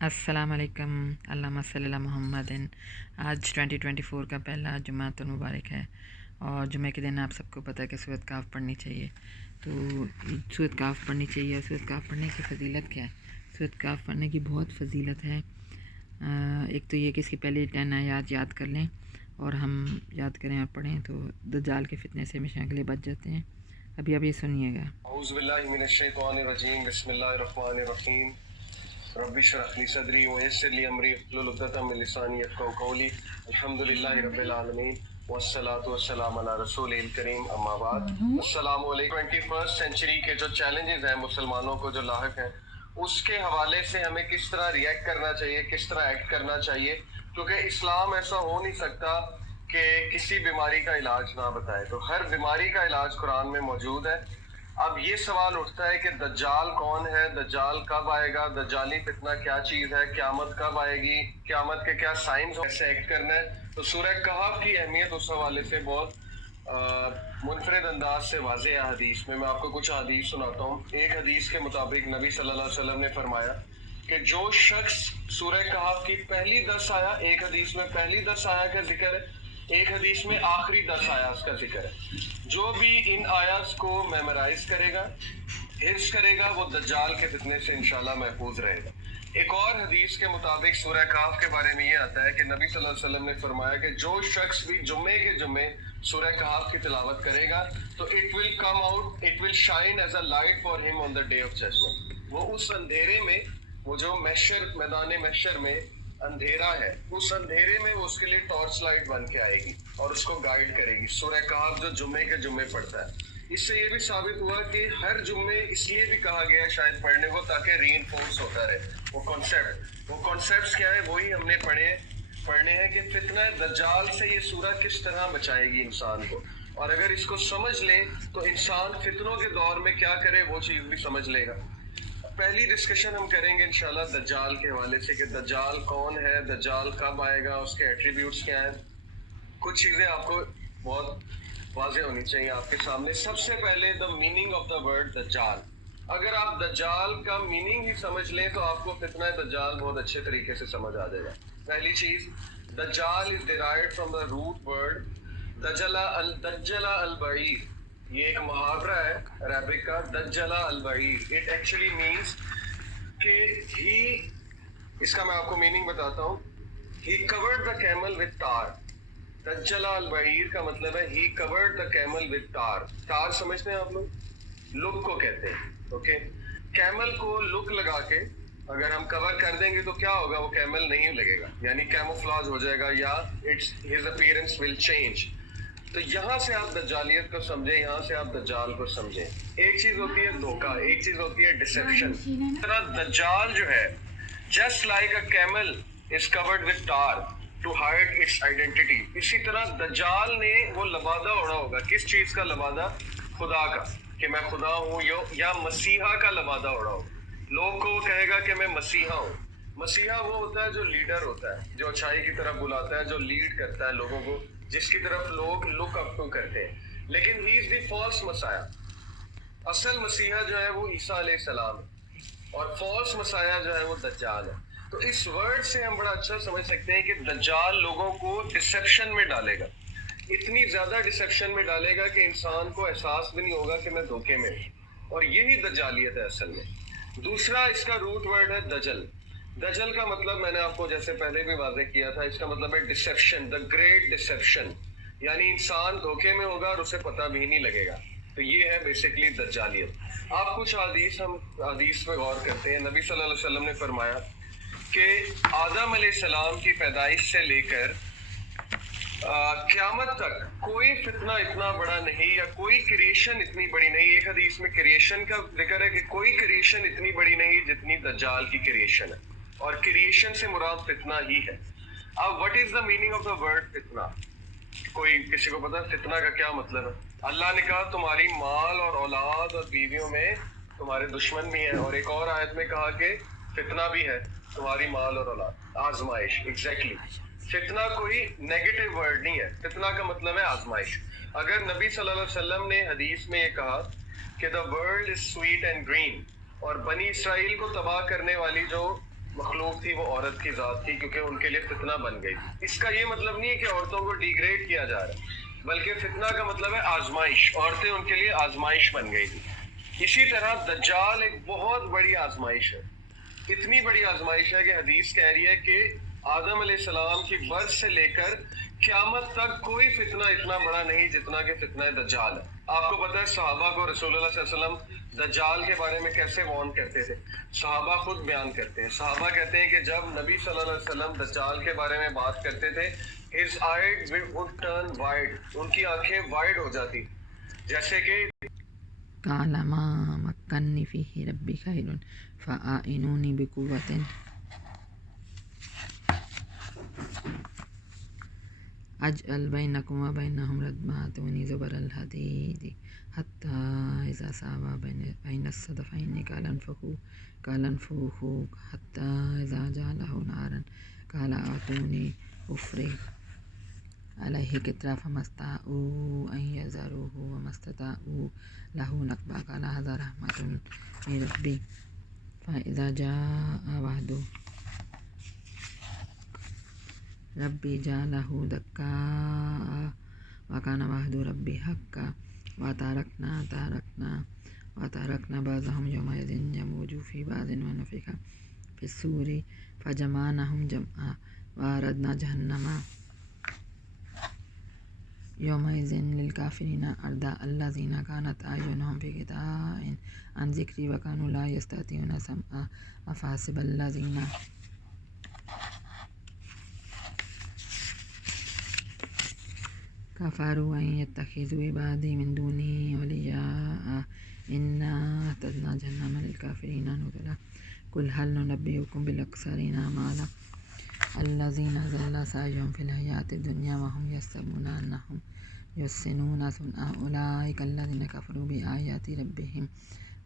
अस्सलाम वालेकुम, अल्लाहुम्मा सल्ली अला मुहम्मदिन। आज 2024 का पहला जुमातुल मुबारक है और जुमे के दिन आप सबको पता है कि सूरत काफ पढ़नी चाहिए। तो सूरत काफ पढ़नी चाहिए और सूरत काफ पढ़ने की फ़जीलत क्या है? सूरत काफ पढ़ने की बहुत फ़जीलत है। एक तो ये कि इसकी पहली 10 आयात याद कर लें और हम याद करें और पढ़ें तो दज्जाल के फितने से हमेशा के लिए बच जाते हैं। अभी आप ये सुनिएगा। औज़ु बिल्लाहि मिनश शैतानिर रजीम, बिस्मिल्लाहिर रहमानिर रहीम। रब्बि इश्रह ली सदरी व यस्सिर ली अमरी वहलुल उक़दतम मिन लिसानी यफ़क़हू क़ौली। अल्हम्दुलिल्लाहि रब्बिल आलमीन वस्सलातु वस्सलामु अला रसूलिल करीम, अम्मा बाद। अस्सलामु अलैकुम। 21st सेंचुरी के जो चैलेंजेस हैं मुसलमानों को जो लाहक हैं, उसके हवाले से हमें किस तरह रिएक्ट करना चाहिए, किस तरह एक्ट करना चाहिए, क्योंकि इस्लाम ऐसा हो नहीं सकता कि किसी बीमारी का इलाज ना बताए। तो हर बीमारी का इलाज कुरान में मौजूद है। अब ये सवाल उठता है कि दज्जाल कौन है, दज्जाल कब आएगा, दज्जाली फितना क्या चीज़ है, क़यामत कब आएगी, क़यामत के क्या साइंस, कैसे एक्ट करना है। तो सूरह कहफ की अहमियत उस हवाले से बहुत मुनफरिद अंदाज से वाज़ेह है हदीस में। मैं आपको कुछ हदीस सुनाता हूँ। एक हदीस के मुताबिक नबी सल्लल्लाहु अलैहि वसल्लम ने फरमाया कि जो शख्स सूरह कहफ की पहली 10 आया, एक हदीस में पहली 10 आया का जिक्र है, एक हदीस में आखिरी 10 आयात का जिक्र है, जो भी इन आयात को मेमोराइज करेगा, हिफ्ज़ करेगा, वो दज्जाल के फितने से इंशाल्लाह महफूज रहेगा। एक और हदीस के मुताबिक सूरह काफ के बारे में ये आता है कि नबी सल्लल्लाहु अलैहि वसल्लम ने फरमाया कि जो शख्स भी जुम्मे के जुम्मे सूरह काफ की तिलावत करेगा तो it will come out, it will shine as a light for him on the day of judgement. वो उस अंधेरे में, वो जो महशर, मैदान महशर में अंधेरा है, उस अंधेरे में वो उसके लिए टॉर्च लाइट बन के आएगी और उसको गाइड करेगी। सूरह कहफ जो जुम्मे के जुम्मे पढ़ता है, इससे ये भी साबित हुआ कि हर जुम्मे इसलिए भी कहा गया शायद पढ़ने को ताकि रीइंफोर्स होता रहे वो कॉन्सेप्ट्स क्या है, वही हमने पढ़ने हैं कि फितना दज्जाल से ये सूरह किस तरह बचाएगी इंसान को, और अगर इसको समझ लें तो इंसान फितनों के दौर में क्या करे वो चीज़ भी समझ लेगा। पहली डिस्कशन हम करेंगे इंशाल्लाह दज्जाल के हवाले से कि दज्जाल कौन है, दज्जाल कब आएगा, उसके एट्रीब्यूट्स क्या हैं। कुछ चीज़ें आपको बहुत वाज़ेह होनी चाहिए आपके सामने। सबसे पहले the meaning of the word दज्जाल। अगर आप दज्जाल का मीनिंग ही समझ लें तो आपको फितना दज्जाल बहुत अच्छे तरीके से समझ आ जाएगा। पहली चीज़, दज्जाल is derived from the root word दज्जला अल बईर। ये एक मुहावरा है अरबिक का, दज्जला अल बईर। इट एक्चुअली मीन्स कि ही, इसका मैं आपको मीनिंग बताता हूँ, he covered the camel with tar. दज्जला अल बईर का मतलब है he covered the camel with tar. Tar समझते हैं आप लोग, लुक को कहते हैं। ओके, कैमल को लुक लगा के अगर हम कवर कर देंगे तो क्या होगा, वो कैमल नहीं लगेगा, यानी कैमोफ्लाज हो जाएगा या it's his appearance will change. तो यहाँ से आप दज्जालियत को समझें, यहाँ से आप दज्जाल को समझें। एक चीज होती है धोखा, एक चीज होती है डिसेप्शन। दज्जाल जो है, just like a camel is covered with tar to hide its identity, इसी तरह दज्जाल ने वो लबादा ओढ़ा होगा। किस चीज का लबादा? खुदा का, कि मैं खुदा हूँ, या मसीहा का लबादा ओढ़ा होगा। लोग को कहेगा कि मैं मसीहा हूँ। मसीहा वो होता है जो लीडर होता है, जो अच्छाई की तरफ बुलाता है, जो लीड करता है लोगों को, जिसकी तरफ लोग लुक अप टू करते हैं। लेकिन he is the false messiah. असल मसीहा जो है वो ईसा अलैहिस्सलाम है और फॉल्स मसाया जो है वो दज्जाल है। तो इस वर्ड से हम बड़ा अच्छा समझ सकते हैं कि दज्जाल लोगों को डिसेप्शन में डालेगा, इतनी ज्यादा डिसेप्शन में डालेगा कि इंसान को एहसास भी नहीं होगा कि मैं धोखे में हूँ, और यही दज्जालियत है असल में। दूसरा, इसका रूट वर्ड है दजल। दजल का मतलब मैंने आपको जैसे पहले भी वाज़ेह किया था, इसका मतलब है डिसेप्शन, द ग्रेट डिसेप्शन, यानी इंसान धोखे में होगा और उसे पता भी नहीं लगेगा। तो ये है बेसिकली दज्जालियत। आप कुछ हम हदीस पे गौर करते हैं। नबी सल्लल्लाहु अलैहि वसल्लम ने फरमाया कि आदम अलैहिस्सलाम की पैदाइश से लेकर क़यामत तक कोई फितना इतना बड़ा नहीं, या कोई क्रिएशन इतनी बड़ी नहीं। एक हदीस में क्रिएशन का जिक्र है कि कोई क्रिएशन इतनी बड़ी नहीं जितनी दज्जाल की क्रिएशन है, और क्रिएशन से मुराद फितना ही है। अब what is the meaning of the word फितना? कोई किसी को पता है फितना का क्या मतलब है? अल्लाह ने कहा तुम्हारी माल और औलाद और बीवियों में तुम्हारे दुश्मन भी हैं, और एक और आयत में कहा कि फितना भी है तुम्हारी माल और औलाद, आजमाइश। एग्जैक्टली, फितना कोई नेगेटिव वर्ड नहीं है, फितना का मतलब है आजमाइश। अगर नबी सल्लल्लाहु अलैहि वसल्लम ने हदीस में ये कहा कि the world is sweet and green, और बनी इसराइल को तबाह करने वाली जो مخلوق تھی وہ عورت کی ذات تھی، کیونکہ ان کے لیے فتنہ بن گئی تھی۔ اس کا یہ مطلب نہیں ہے کہ عورتوں کو ڈیگریڈ کیا جا رہا ہے، بلکہ فتنہ کا مطلب ہے آزمائش، عورتیں ان کے لیے آزمائش بن گئی تھی۔ اسی طرح دجال ایک بہت بڑی آزمائش ہے، اتنی بڑی آزمائش ہے کہ حدیث کہہ رہی ہے کہ آدم علیہ السلام کی برس سے لے کر قیامت تک کوئی فتنہ اتنا بڑا نہیں جتنا کہ فتنہ دجال ہے۔ آپ کو پتہ ہے صحابہ کو رسول اللہ صلی اللہ علیہ وسلم دجال کے بارے میں کیسے وارن کرتے تھے؟ صحابہ خود بیان کرتے ہیں، صحابہ کہتے ہیں کہ جب نبی صلی اللہ علیہ وسلم دجال کے بارے میں بات کرتے تھے، his eyes would turn wide، ان کی آنکھیں وائڈ ہو جاتی، جیسے کہ قال ما مكنني فيه ربي خير فأعينوني بقوة أجعل بينكم وبينهم ردما آتوني زبر الحديد حتى إذا ساوى بين الصدفين قال انفخوا حتى إذا جعله نارا قال آتوني أفرغ عليه قطرا فما استطاعوا أن يزروه وما استطاعوا له نقبا قال هذا رحمة من ربي فإذا جاء وعد ربي جعله دكا وكان وعد ربي حقا وتركنا بعضهم يومئذ يموج في بعض ونفخ في الصور فجمعناهم جمعا وأعرضنا جهنم يومئذ للكافرين عرضا الذين كانت أعينهم في غطاء عن ذكري وكانوا لا يستطيعون سمعا أفحسب الذين كفروا أن يتخذوا عبادي من دوني أولياء إنا أعتدنا جهنم للكافرين نزلا قل هل ننبئكم بالأخسرين أعمالا الذين ضل سعيهم في الحياة الدنيا وهم يحسبون أنهم يحسنون صنعا أولئك الذين كفروا بآيات ربهم